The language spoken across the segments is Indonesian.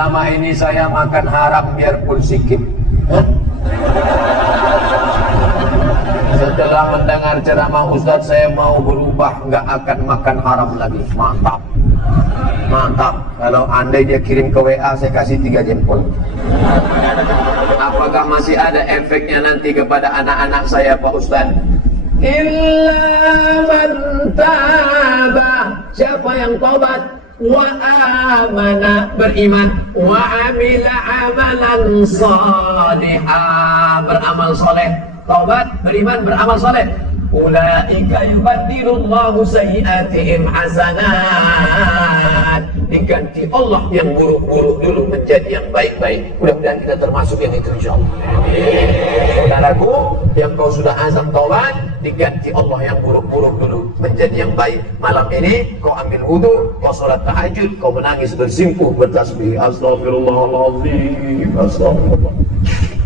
selama ini saya makan haram biarpun sikit. Setelah mendengar ceramah Ustadz, saya mau berubah, nggak akan makan haram lagi. Mantap, mantap. Kalau andai dia kirim ke WA, saya kasih 3 jempol. Apakah masih ada efeknya nanti kepada anak-anak saya, Pak Ustadz? Illa man taba, siapa yang taubat, wa amana, beriman, wa amila amalan salihah, beramal soleh. Taubat, beriman, beramal soleh. Ulaika yubaddilullahu sayyi'atihim hasanat. Diganti Allah yang buruk-buruk dulu menjadi yang baik-baik. Mudah-mudahan kita termasuk yang itu, insyaallah. Saudaraku, yang kau sudah azam taubat, diganti Allah yang buruk-buruk dulu menjadi yang baik. Malam ini kau ambil wudu, kau sholat tahajud, kau menangis bersimpuh, bertasbih, astagfirullahaladzim, astagfirullah,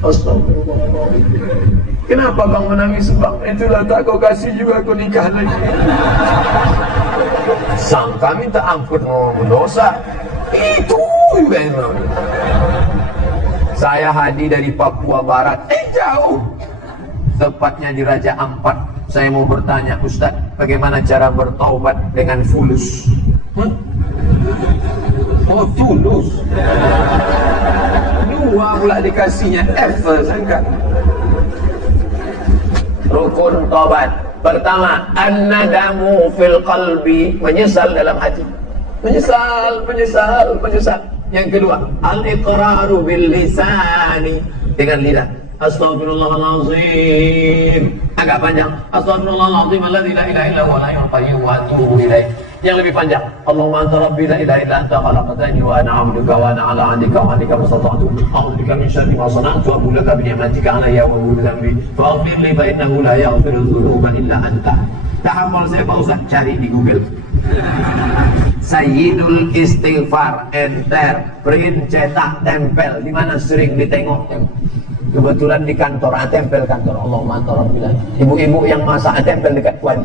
astagfirullahaladzim. Kenapa bang menangis bang? Itulah tak kau kasih juga aku nikah lagi. Sangka minta ampun mau berdosa. Itu juga yang mau. Saya Hadi dari Papua Barat. Jauh. Tepatnya di Raja Ampat. Saya mau bertanya Ustaz, bagaimana cara bertaubat dengan fulus? Oh fulus. Dua pula dikasihnya F sangka. Rukun taubat pertama, an-nadamu fil qalbi, menyesal dalam hati, menyesal. Yang kedua, al-iqraru bil lisani, dengan lidah, astagfirullahaladzim, agak panjang, astagfirullahaladzim alladzi la ilaha illa huwa al-hayyul qayyum wa atubu ilaih. Yang lebih panjang, Allahumma anta rabbi la ilaha illa anta khalaqtani wa ana 'abduka wa ana 'ala 'ahdika wa 'ahdika mastata'tu a'udzu bika min syarri ma sana'tu wa a'udzu bika bi ni'matika 'alayya wa bi dhanbi faghfir li fa innahu la yaghfiru dzunuba illa anta. Tahammul saya Pak Ustaz, cari di Google. Sayyidul Istighfar, enter, print, cetak, tempel. Di mana sering ditengok? Kebetulan di kantor, tempel kantor. Allahumma anta rabbi, ibu-ibu yang masak tempel dekat kuali.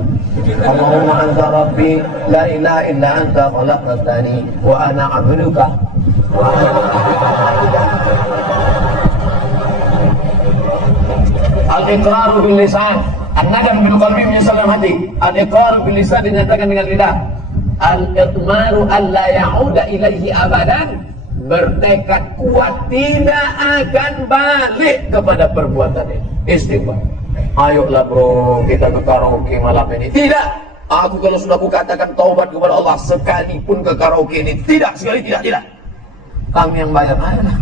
Allahumma anta rabbi la ilaha illa anta khalaqtani wa ana 'abduka. Al-iqrar bil lisan, an-nadam bil qalbi, menyesal dalam hati. Al-iqrar bil lisan dinyatakan dengan lidah. Al-itmaru alla ya'uda ilaihi abadan, bertekad kuat tidak akan balik kepada perbuatan ini. Istighfar. Ayolah bro, kita ke karaoke malam ini. Tidak. Aku kalau sudah kukatakan taubat kepada Allah, sekalipun ke karaoke ini tidak, sekali tidak. Kami yang bayar. Ayolah.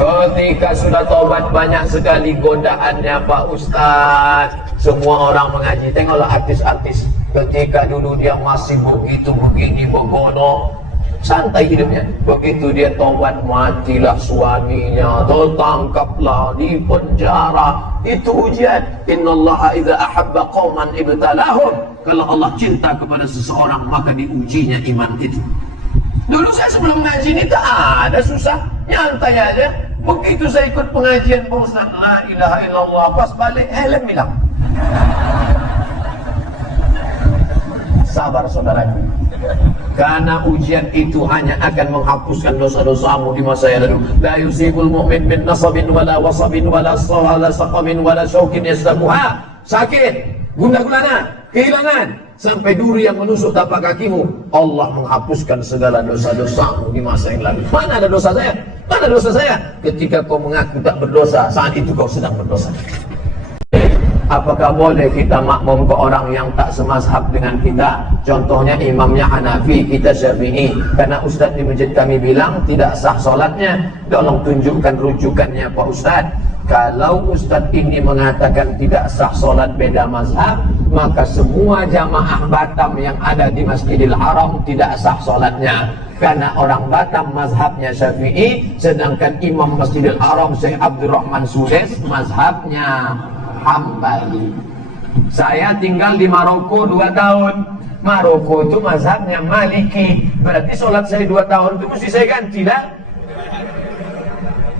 Ketika sudah taubat, banyak sekali godaannya Pak Ustadz. Semua orang mengaji. Tengoklah artis-artis, ketika dulu dia masih begitu begini begono, santai hidupnya. Begitu dia taubat, matilah suaminya, tertangkaplah, di penjara. Itu ujian. Innallaha idza ahabba qauman ibtalahum. Kalau Allah cinta kepada seseorang, maka diujinya iman itu. Dulu saya sebelum ngaji ini tak ada susah, nyantai aja. Begitu saya ikut pengajian Pak Ustaz, la ilaha illallah, pas balik helm hilang. Sabar saudaraku, karena ujian itu hanya akan menghapuskan dosa-dosamu di masa yang lalu. La yusibul mu'min bin nasabin wala wasabin wala saqamin wala syaukin yasdaquha. Sakit, gundah gulana, kehilangan, sampai duri yang menusuk tapak kakimu. Allah menghapuskan segala dosa-dosamu di masa yang lalu. Mana ada dosa saya? Mana dosa saya? Ketika kau mengaku tak berdosa, saat itu kau sedang berdosa. Apakah boleh kita makmum ke orang yang tak semazhab dengan kita? Contohnya imamnya Hanafi, kita Syafi'i. Karena Ustadz di masjid kami bilang tidak sah sholatnya. Tolong tunjukkan rujukannya Pak Ustadz. Kalau Ustadz ini mengatakan tidak sah sholat beda mazhab, maka semua jamaah Batam yang ada di Masjidil Haram tidak sah sholatnya. Karena orang Batam mazhabnya Syafi'i, sedangkan imam Masjidil Haram Syekh Abdurrahman Sudes mazhabnya Hambali. Saya tinggal di Maroko 2 tahun. Maroko itu mazhabnya Maliki. Berarti sholat saya 2 tahun itu mesti saya ganti dah.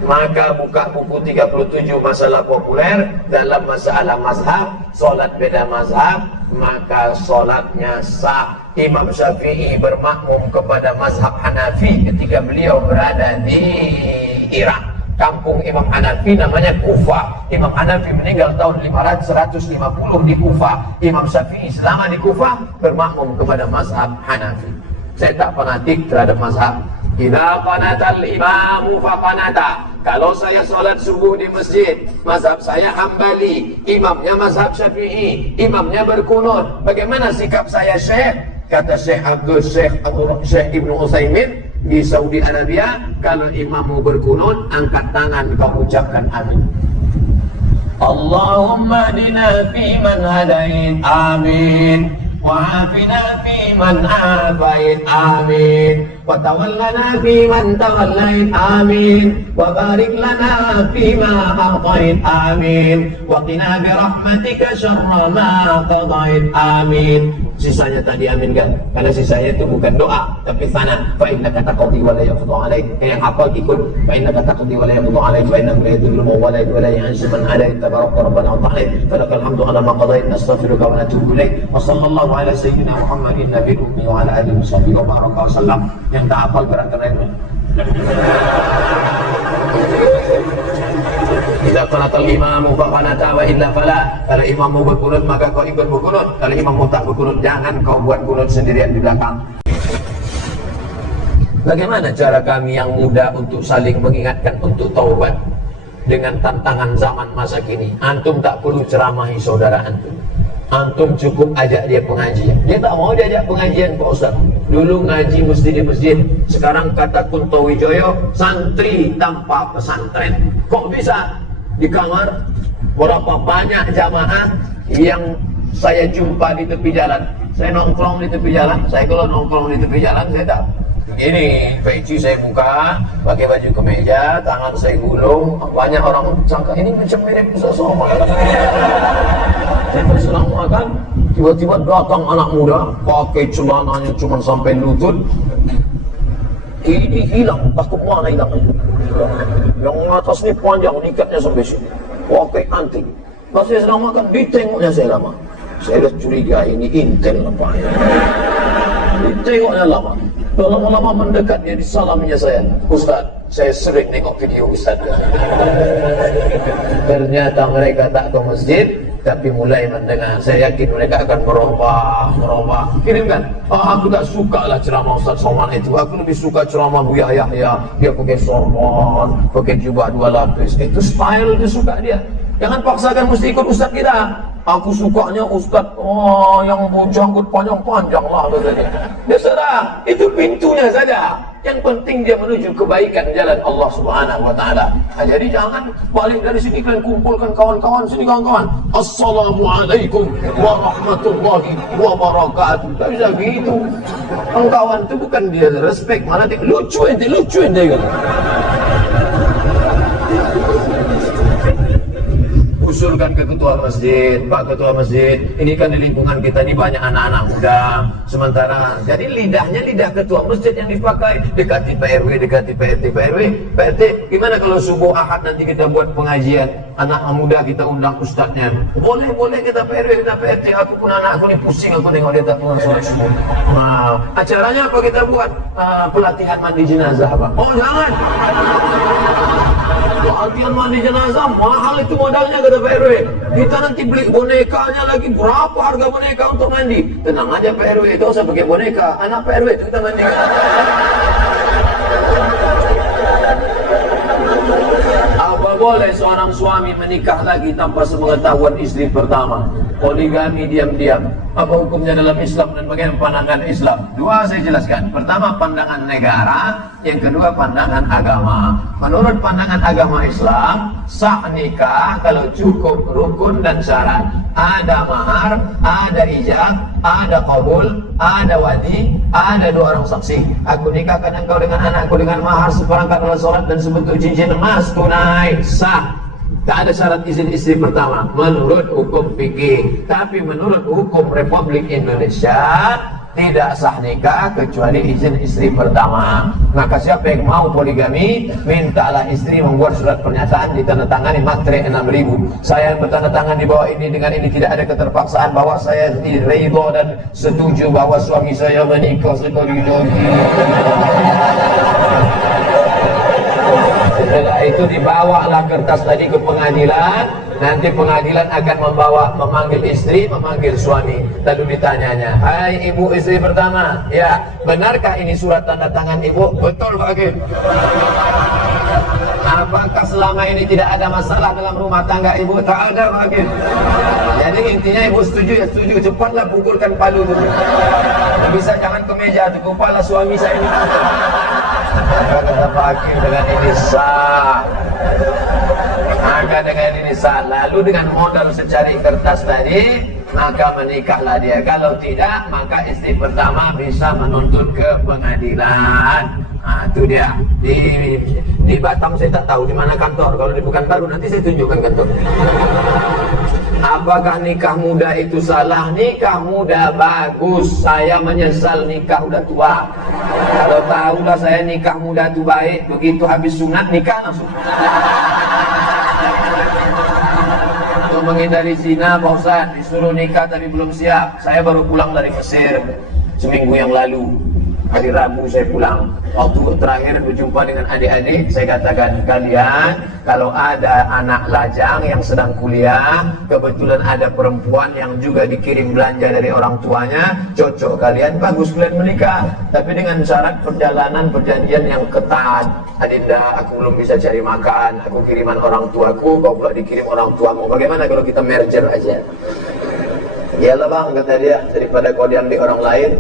Maka buka buku 37 masalah populer dalam masalah mazhab, sholat beda mazhab, maka sholatnya sah. Imam Syafi'i bermakmum kepada mazhab Hanafi ketika beliau berada di Irak. Kampung Imam Hanafi namanya Kufah. Imam Hanafi meninggal tahun 150 di Kufah. Imam Syafi'i selama di Kufah bermakmum kepada mazhab Hanafi. Saya tak fanatik terhadap mazhab. Idza qanatal imamu faqanata. Kalau saya sholat subuh di masjid, mazhab saya Hambali, imamnya mazhab Syafi'i, imamnya berkunut. Bagaimana sikap saya, Syekh? Kata Syekh Ibnu Utsaimin di Saudi Arabia, kalau imammu berkunut, angkat tangan kau ucapkan amin. Allahumma hadina fi man hadait, amin. وعافنا فيمن عافيت آمين وتولنا فيمن توليت آمين وبارك لنا فيما أعطيت آمين وقنا برحمتك شر ما قضيت آمين. Sisanya tadi amin kan? Karena sisanya itu bukan doa tapi sana. Fa innaka taqdi wa la yuqda alaik. Yang hafal ikut. Fa innaka taqdi wa la yuqda alaik wa innaka la yudhillu man walayt wa la yu'izzu man adait. Tabaraka rabbana wa ta'ala. Falakal hamdu ala ma qadait. Nastaghfiruka wa natubu ilaik. Wa sallallahu ala sayyidina Muhammadin nabiyil ummi wa ala alihi washabbihi wa baraka wasallam. Yang tak hafal barangkali Idza qanatal imamu faqanata wa illa fala. Kalau imammu berkunut maka kau ikut berkunut. Kalau imammu tak berkunut jangan kau buat kunut sendirian di belakang. Bagaimana cara kami yang muda untuk saling mengingatkan untuk taubat dengan tantangan zaman masa kini? Antum tak perlu ceramahi saudara antum. Antum cukup ajak dia pengajian. Dia tak mau diajak pengajian Pak Ustaz. Dulu ngaji mesti di masjid. Sekarang kata Kunto Wijoyo, santri tanpa pesantren. Kok bisa? Di kamar, berapa banyak jamaah yang saya jumpa di tepi jalan. Saya nongkrong di tepi jalan. Saya kalau nongkrong di tepi jalan, saya tak ini peci saya buka, pakai baju kemeja, tangan saya gulung. Banyak orang sangka ini macam mirip Ustaz Somad. Saya berselang makan, tiba-tiba datang anak muda, pakai celananya cuma sampai lutut. Ini hilang, takut mana hilang itu? Yang atas ni panjang, ikatnya sampai sini. Pakai anting. Pas saya sedang makan, ditengoknya saya lama. Saya dah curiga ini intel nampaknya. Ditengoknya lama. Lama-lama mendekat dia disalaminya saya. Ustaz, saya sering tengok video Ustaz. Ternyata mereka tak ke masjid, tapi mulai mendengar. Saya yakin mereka akan merubah. Kirimkan. Aku tak suka lah ceramah Ustaz Somad itu. Aku lebih suka ceramah Buya Yahya. Dia pakai sorban, pakai jubah 2 lapis. Itu style dia suka dia. Jangan paksakan mesti ikut Ustaz kita. Aku sukanya Ustaz yang janggut panjang-panjang lah katanya. Dia serah, itu pintunya saja. Yang penting dia menuju kebaikan jalan Allah Subhanahu wa taala. Nah, jadi jangan balik dari sini kalian kumpulkan kawan-kawan sini kawan-kawan. Assalamualaikum warahmatullahi wabarakatuh. Tak bisa gitu. Kawan itu bukan dia respect, malah dia lucuin dia kan. Usulkan ke ketua masjid, Pak Ketua Masjid, ini kan di lingkungan kita ini banyak anak-anak muda. Sementara, jadi lidahnya lidah ketua masjid yang dipakai. Dekati Pak RW, dekati Pak RT, Pak RW, Pak RT, gimana kalau subuh Ahad nanti kita buat pengajian, anak muda kita undang ustadznya. Boleh kita Pak RW, kita Pak RT, aku pun anak aku ini pusing, aku tengok dia tak pernah sholat subuh. Nah, acaranya apa kita buat? Pelatihan mandi jenazah, Pak. Oh jangan. Pelatihan mandi jenazah, mahal itu modalnya kata Pak RW. Kita nanti beli bonekanya lagi, berapa harga boneka untuk mandi? Tenang aja Pak RW, itu usah pakai boneka. Anak Pak RW itu kita mandi. Apa boleh seorang suami menikah lagi tanpa sepengetahuan istri pertama? Poligami diam-diam. Apa hukumnya dalam Islam dan bagaimana pandangan Islam? Dua saya jelaskan. Pertama pandangan negara, yang kedua pandangan agama. Menurut pandangan agama Islam, sah nikah kalau cukup rukun dan syarat. Ada mahar, ada ijab, ada qabul, ada wadi, ada 2 orang saksi. Aku nikahkan engkau dengan anakku dengan mahar seperangkat alat sholat dan sebentuk cincin emas tunai. Sah. Tak ada syarat izin istri pertama menurut hukum fikih. Tapi menurut hukum Republik Indonesia, tidak sah nikah kecuali izin istri pertama. Maka siapa yang mau poligami, mintalah istri membuat surat pernyataan ditandatangani matre 6.000. Saya bertanda tangan di bawah ini, dengan ini tidak ada keterpaksaan bahwa saya ridho dan setuju bahwa suami saya menikah sekali lagi. Setelah itu dibawalah kertas tadi ke pengadilan. Nanti pengadilan akan memanggil istri, memanggil suami. Lalu ditanyanya, hai ibu istri pertama, ya benarkah ini surat tanda tangan ibu? Betul Pak Hakim. Apakah selama ini tidak ada masalah dalam rumah tangga ibu? Tak ada Pak Hakim. Jadi intinya ibu setuju, ya setuju. Cepatlah pukulkan palu itu. Bisa jangan ke meja, itu kepala suami saya ini. Kata Pak Hakim, dengan ini sah. Maka dengan ini sah. Lalu dengan modal secari kertas tadi, maka menikahlah dia. Kalau tidak, maka istri pertama bisa menuntut ke pengadilan. Nah, itu dia. Di Batam saya tak tahu di mana kantor. Kalau di Pekanbaru nanti saya tunjukkan kantor. Apakah nikah muda itu salah? Nikah muda bagus. Saya menyesal nikah udah tua. Kalau tahulah saya nikah muda itu baik, begitu habis sunat nikah langsung. Untuk menghindari zina, Pak Ustaz, disuruh nikah tapi belum siap. Saya baru pulang dari Mesir seminggu yang lalu. Hari Rabu saya pulang. Waktu terakhir berjumpa dengan adik-adik, saya katakan, kalian kalau ada anak lajang yang sedang kuliah, kebetulan ada perempuan yang juga dikirim belanja dari orang tuanya, cocok kalian, bagus kalian menikah. Tapi dengan syarat perjanjian yang ketat. Adinda, aku belum bisa cari makan, aku kiriman orang tuaku, kau pula dikirim orang tuamu. Bagaimana kalau kita merger aja? Iyalah bang, kata dia, daripada kau diambil orang lain,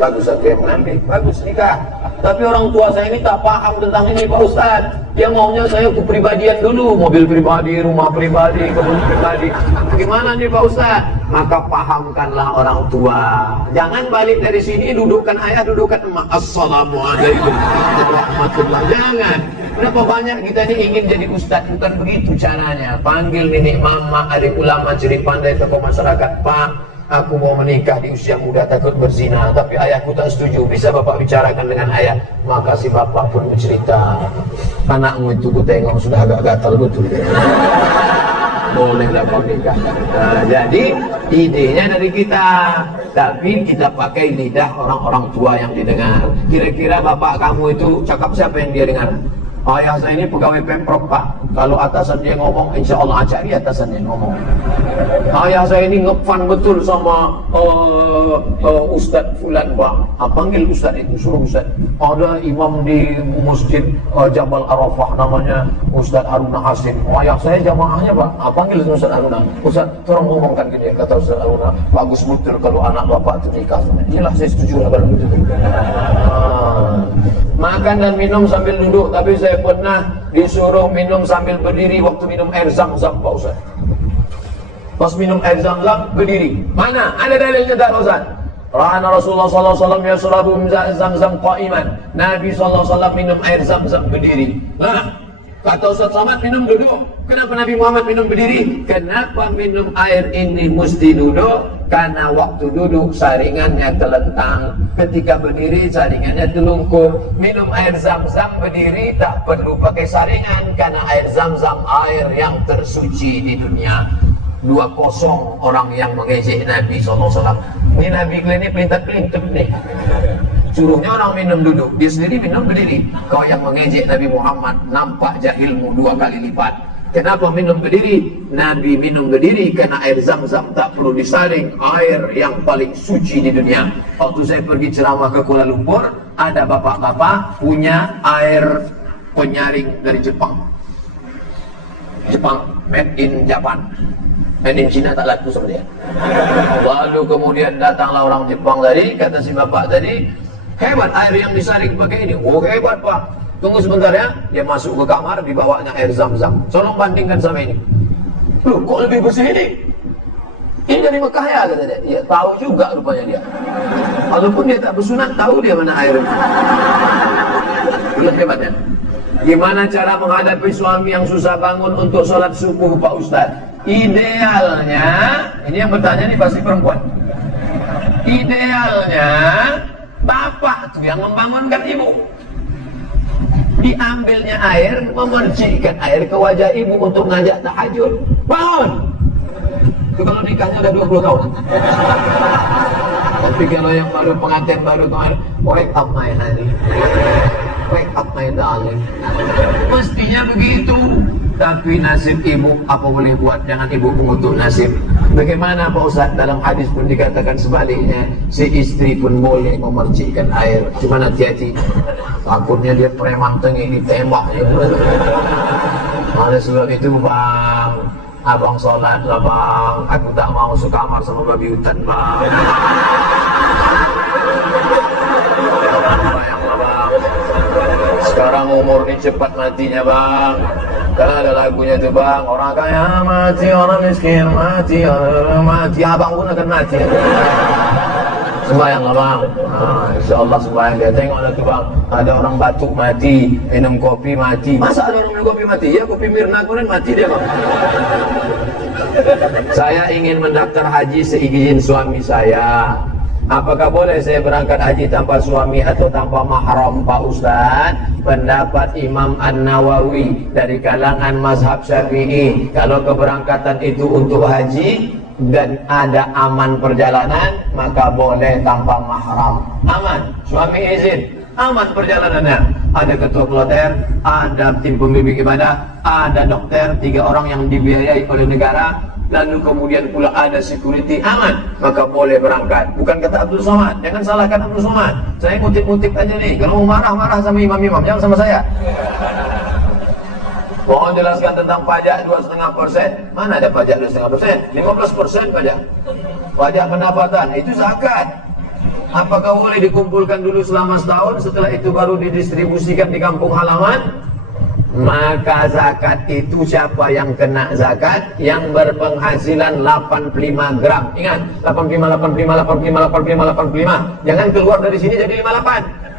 bagus aku yang mengambil, bagus nikah. Tapi orang tua saya ini tak paham tentang ini Pak Ustaz. Dia maunya saya kepribadian dulu, mobil pribadi, rumah pribadi, kebun pribadi. Gimana nih Pak Ustaz? Maka pahamkanlah orang tua. Jangan balik dari sini dudukkan ayah, dudukkan emak. Assalamualaikum warahmatullahi. Jangan. Berapa banyak kita ini ingin jadi ustaz, bukan begitu caranya. Panggil nenek mama, adik ulama, ciri pandai tokoh masyarakat. Pak, aku mau menikah di usia muda, takut berzina, tapi ayahku tak setuju. Bisa bapak bicarakan dengan ayah? Maka si bapak pun bercerita, anakmu itu ku tengok sudah agak gatal betul. Bolehlah kau nikah. Nah, jadi idenya dari kita, tapi kita pakai lidah orang-orang tua yang didengar. Kira-kira bapak kamu itu cakap siapa yang dia dengar? Ayah saya ini pegawai Pemprov Pak. Kalau atasan dia ngomong, insya Allah cari atasan dia ngomong. Ayah saya ini ngefan betul sama Ustadz Fulan Pak. Panggil Ustadz itu, suruh Ustadz. Ada imam di masjid Jabal Arafah namanya Ustadz Haruna Hasim. Ayah saya jamaahnya Pak. Panggil Ustadz Haruna. Ustadz, tolong ngomongkan gini, kata Ustadz Haruna. Bagus betul kalau anak bapak itu nikah. Iyalah saya setuju lah kalau begitu. Makan dan minum sambil duduk, tapi saya pernah disuruh minum sambil berdiri waktu minum air zam-zam Pak Ustaz. Pas minum air zam-zam berdiri. Mana? Ada dalilnya tak Pak Ustaz? Ra'ana Rasulullah sallallahu alaihi wasallam yashrabu zam-zam qa'iman. Nabi sallallahu alaihi wasallam minum air zam-zam berdiri. Nah, kata Ustaz Samad minum duduk. Kenapa Nabi Muhammad minum berdiri? Kenapa minum air ini mesti duduk? Karena waktu duduk saringannya telentang, ketika berdiri saringannya telungkup. Minum air zam-zam berdiri tak perlu pakai saringan, karena air zam-zam air yang tersuci di dunia. 2-0 orang yang mengejek Nabi SAW. Ini Nabi ini pelintat-pelintat nih. Suruhnya orang minum duduk, dia sendiri minum berdiri. Kau yang mengejek Nabi Muhammad, nampak jahilmu 2 kali lipat. Kenapa minum berdiri? Nabi minum berdiri karena air zam-zam tak perlu disaring, air yang paling suci di dunia. Waktu saya pergi ceramah ke Kuala Lumpur, ada bapak-bapak punya air penyaring dari Jepang. Jepang, made in Japan. Made in China tak laku sama dia. Lalu kemudian datanglah orang Jepang tadi, kata si bapak tadi, hebat air yang disaring pakai ini. Oh hebat Pak. Tunggu sebentar ya. Dia masuk ke kamar, dibawanya air zam-zam. Tolong bandingkan sama ini. Loh kok lebih bersih ini? Ini dari Mekah ya kata dia. Ya tahu juga rupanya dia. Walaupun dia tak bersunat, tahu dia mana air. Lihat hebatnya. Gimana cara menghadapi suami yang susah bangun untuk sholat subuh Pak Ustadz? Idealnya, ini yang bertanya nih pasti perempuan. Idealnya bapak tuh yang membangunkan ibu. Diambilnya air, memercikkan air ke wajah ibu untuk ngajak tahajud. Bangun! Itu kalau nikahnya udah 20 tahun. Tapi kalau yang baru pengantin baru kemarin, wake up my honey, wake up my darling. Mestinya begitu. Tapi nasib ibu apa boleh buat, jangan ibu mengutuk nasib. Bagaimana Pak Ustaz? Dalam hadis pun dikatakan sebaliknya, si istri pun boleh memercikkan air. Cuma hati-hati, takutnya dia preman tengik ditembak. Oleh sebab itu bang, abang sholat lah bang, aku tak mau sekamar sama babi hutan bang. Bayanglah bang, sekarang umur ini cepat matinya bang. Karena ada lagunya tuh bang, orang kaya mati, orang miskin mati, orang mati, abang pun akan mati. Sembayang lah bang, insya Allah sembayang. Dia tengoklah tuh bang, ada orang batuk mati, minum kopi mati. Masa ada orang minum kopi mati? Ya kopi Mirna kemudian mati dia bang. Saya ingin mendaftar haji seizin suami saya. Apakah boleh saya berangkat haji tanpa suami atau tanpa mahram Pak Ustaz? Pendapat Imam An-Nawawi dari kalangan mazhab Syafi'i, kalau keberangkatan itu untuk haji dan ada aman perjalanan, maka boleh tanpa mahram. Aman, suami izin, aman perjalanannya. Ada ketua kloter, ada tim pembimbing ibadah, ada dokter, 3 orang yang dibiayai oleh negara, lalu kemudian pula ada security, aman, maka boleh berangkat. Bukan kata Abdul Somad, jangan salahkan Abdul Somad. Saya ngutip-ngutip aja nih. Kalau mau marah-marah sama imam-imam, jangan sama saya. Mohon jelaskan tentang pajak 2,5%. Mana ada pajak 2,5%? 15% pajak. Pajak pendapatan, itu zakat. Apakah boleh dikumpulkan dulu selama setahun, setelah itu baru didistribusikan di kampung halaman? Maka zakat itu siapa yang kena zakat? Yang berpenghasilan 85 gram. Ingat, 85, 85, 85, 85, 85. Jangan keluar dari sini jadi 58.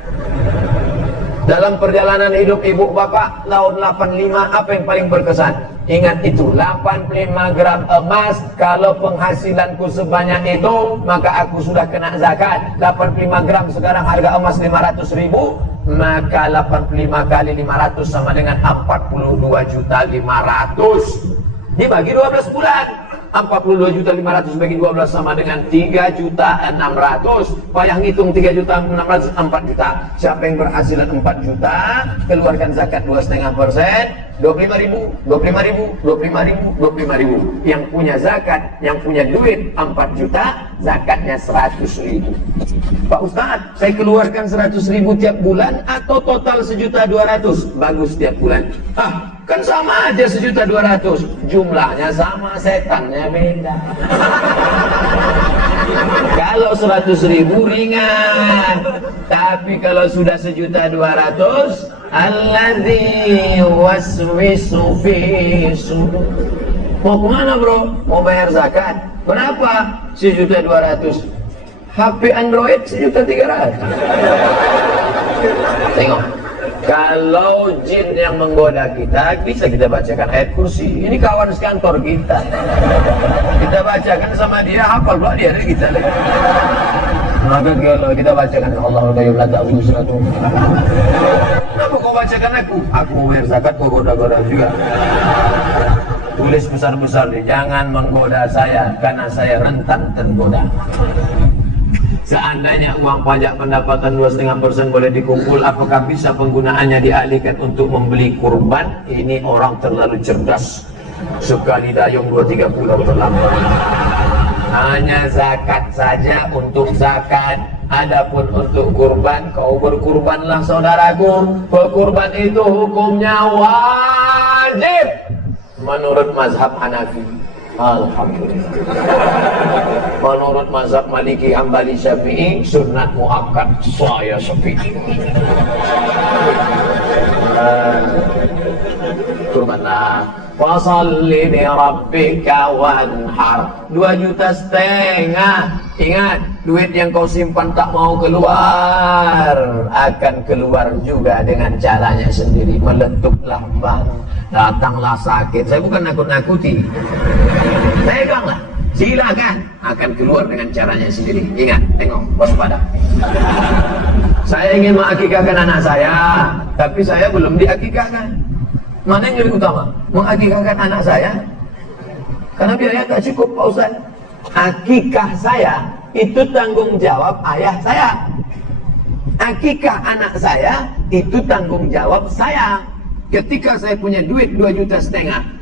Dalam perjalanan hidup ibu bapak tahun 85, apa yang paling berkesan? Ingat itu, 85 gram emas. Kalau penghasilanku sebanyak itu, maka aku sudah kena zakat. 85 gram sekarang harga emas 500.000, maka 85 kali 500 sama dengan 42.500.000. Dibagi 12 bulan. 42.500.000 bagi 12 sama dengan 3.600.000. Bayang hitung 3.600.000, 4 juta. Siapa yang berhasilan 4 juta, keluarkan zakat 2,5%, 25.000, 25.000, 25.000, 25.000. Yang punya zakat, yang punya duit 4 juta, zakatnya 100.000. Pak Ustaz, saya keluarkan 100.000 tiap bulan atau total 1.200.000? Bagus tiap bulan. Kan sama aja 1.200.000. Jumlahnya sama, setannya beda. Kalau 100.000 ringan, tapi kalau sudah 1.200.000, alladzi waswisu fi sudur. Mau kemana bro? Mau bayar zakat. Berapa? 1.200.000. HP Android 1.300.000. Tengok, kalau jin yang menggoda kita, bisa kita bacakan ayat kursi. Ini kawan sekantor kita. Kita bacakan sama dia, hafal pula dia dari kita. Maka kalau kita bacakan Allah la ta'budu suratu. Kenapa kau bacakan aku? Aku mau bayar zakat, kau goda-goda juga. Tulis besar-besar nih, jangan menggoda saya karena saya rentan tergoda. Seandainya uang pajak pendapatan 2,5% boleh dikumpul, apakah bisa penggunaannya dialihkan untuk membeli kurban? Ini orang terlalu cerdas. Sekali dayung 2-3 pulau terlambat. Hanya zakat saja untuk zakat. Adapun untuk kurban, kau berkurbanlah saudaraku. Berkurban itu hukumnya wajib menurut mazhab Hanafi. Alhamdulillah. Menurut mazhab Maliki, Hambali, Syafi'i, sunat muakkad. Saya Syafi'i. Kurbanlah. Wasalli bi rabbika wanhar. 2,5 juta. Ingat, duit yang kau simpan tak mau keluar, akan keluar juga dengan caranya sendiri. Meletuplah bang, datanglah sakit. Saya bukan nakut-nakuti. Peganglah. silakan, akan keluar dengan caranya sendiri. Ingat, tengok, waspada. Saya ingin mengakikahkan anak saya, tapi saya belum diakikahkan. Mana yang lebih utama? Mengakikahkan anak saya? Karena biaya tak cukup, Pak Ustaz. Akikah saya itu tanggung jawab ayah saya. Akikah anak saya itu tanggung jawab saya. Ketika saya punya duit 2,5 juta,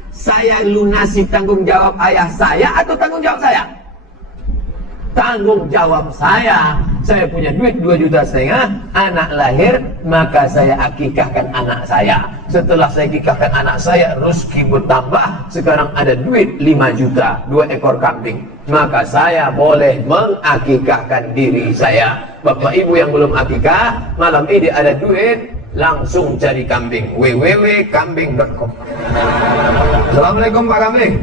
saya lunasi tanggung jawab ayah saya atau tanggung jawab saya? Tanggung jawab saya. Saya punya duit 2,5 juta, anak lahir, maka saya akikahkan anak saya. Setelah saya akikahkan anak saya, rezeki bertambah, sekarang ada duit 5 juta, 2 ekor kambing. Maka saya boleh mengakikahkan diri saya. Bapak ibu yang belum akikah, malam ini ada duit, langsung cari kambing. www.kambing.com. Assalamualaikum Pak Kambing.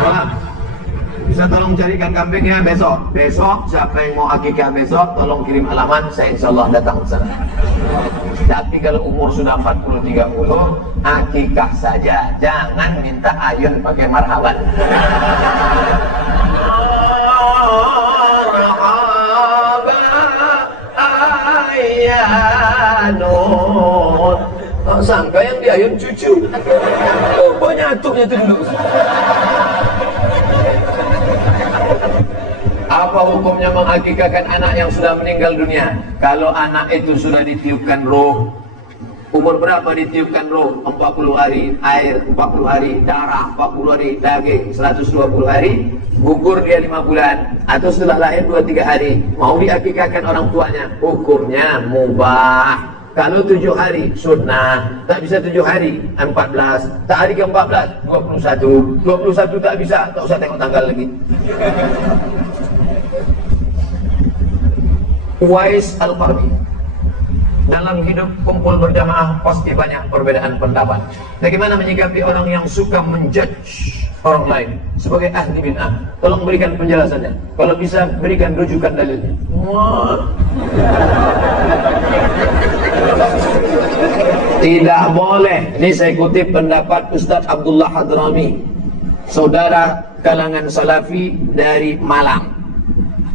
Pak, bisa tolong carikan kambingnya besok. Besok siapa yang mau akikah besok, tolong kirim alamat, saya insya Allah datang ke sana. Tapi kalau umur sudah 40-30, akikah saja, jangan minta ayun pakai marhaban. Ayyanun. Sangka yang diayun cucu. Banyak atuknya itu dulu. Apa hukumnya mengakikahkan anak yang sudah meninggal dunia? Kalau anak itu sudah ditiupkan roh, umur berapa ditiupkan roh? 40 hari, air 40 hari, darah 40 hari, daging 120 hari, gugur dia 5 bulan, atau setelah lahir 2-3 hari, mau diakikahkan orang tuanya, hukumnya mubah. Kalau 7 hari sunnah, tak bisa 7 hari 14, tak hari ke-14 21 tak bisa, tak usah tengok tanggal lagi. Uwais Al-Qarni, dalam hidup kumpul berjamaah pasti banyak perbedaan pendapat. Bagaimana menyikapi orang yang suka menjudge orang lain sebagai ahli bid'ah? Tolong berikan penjelasannya. Kalau bisa berikan rujukan dalilnya. Tidak boleh. Ini saya kutip pendapat Ustaz Abdullah Hadrami, saudara kalangan Salafi dari Malang.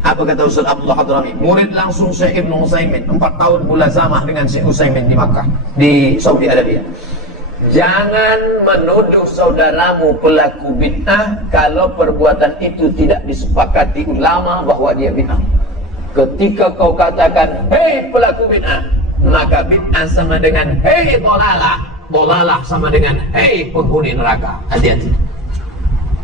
Apa kata Ustaz Abdullah Hadrami? Murid langsung Syekh Ibn Utsaimin, 4 tahun mulazamah dengan Syekh Utsaimin di Makkah, di Saudi Arabia. Jangan menuduh saudaramu pelaku bid'ah kalau perbuatan itu tidak disepakati ulama bahwa dia bid'ah. Ketika kau katakan, hei pelaku bid'ah, maka bid'ah sama dengan hei dolalah, dolalah sama dengan hei penghuni neraka. Hati-hati.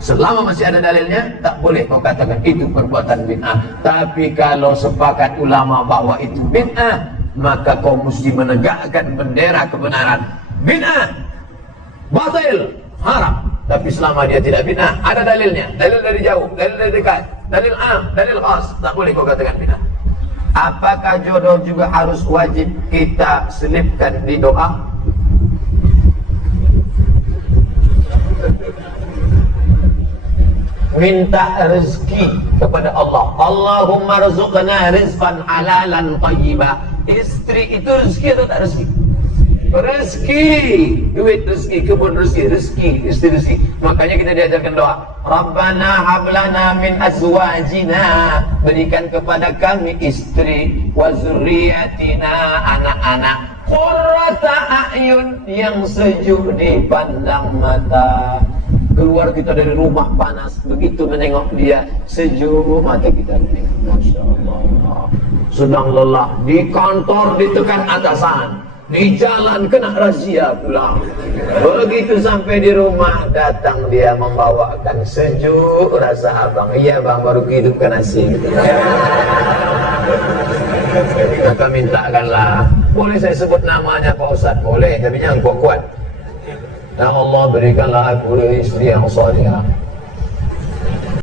Selama masih ada dalilnya, tak boleh kau katakan itu perbuatan bid'ah. Tapi kalau sepakat ulama bahwa itu bid'ah, maka kau mesti menegakkan bendera kebenaran. Bid'ah, batil, haram. Tapi selama dia tidak bid'ah, ada dalilnya. Dalil dari jauh, dalil dari dekat, dalil am, dalil khas, tak boleh kau katakan bid'ah. Apakah jodoh juga harus wajib kita selipkan di doa? Minta rezeki kepada Allah. Allahumma rzuqna rizqan halalan thayyibah. Istri itu rezeki atau tak rezeki? Rezeki, duit rezeki, kebun rezeki, istri rezeki. Makanya kita diajarkan doa, Rabbana hablana min azwajina, berikan kepada kami istri, wa zurriyatina, anak-anak, qurrata a'yun, yang sejuk dipandang mata. Keluar kita dari rumah panas, begitu menengok dia, sejuk mata kita menengok. Masya Allah. Sedang lelah, di kantor ditekan atasan, di jalan kena razia pulang. Begitu sampai di rumah, datang dia membawakan sejuk rasa abang. Iya bang, baru hidupkan nasi. Maka mintakanlah. Boleh saya sebut namanya Pak Ustaz? Boleh, tapi jangan kuat-kuat. Ya Allah, berikanlah aku istri yang salihah.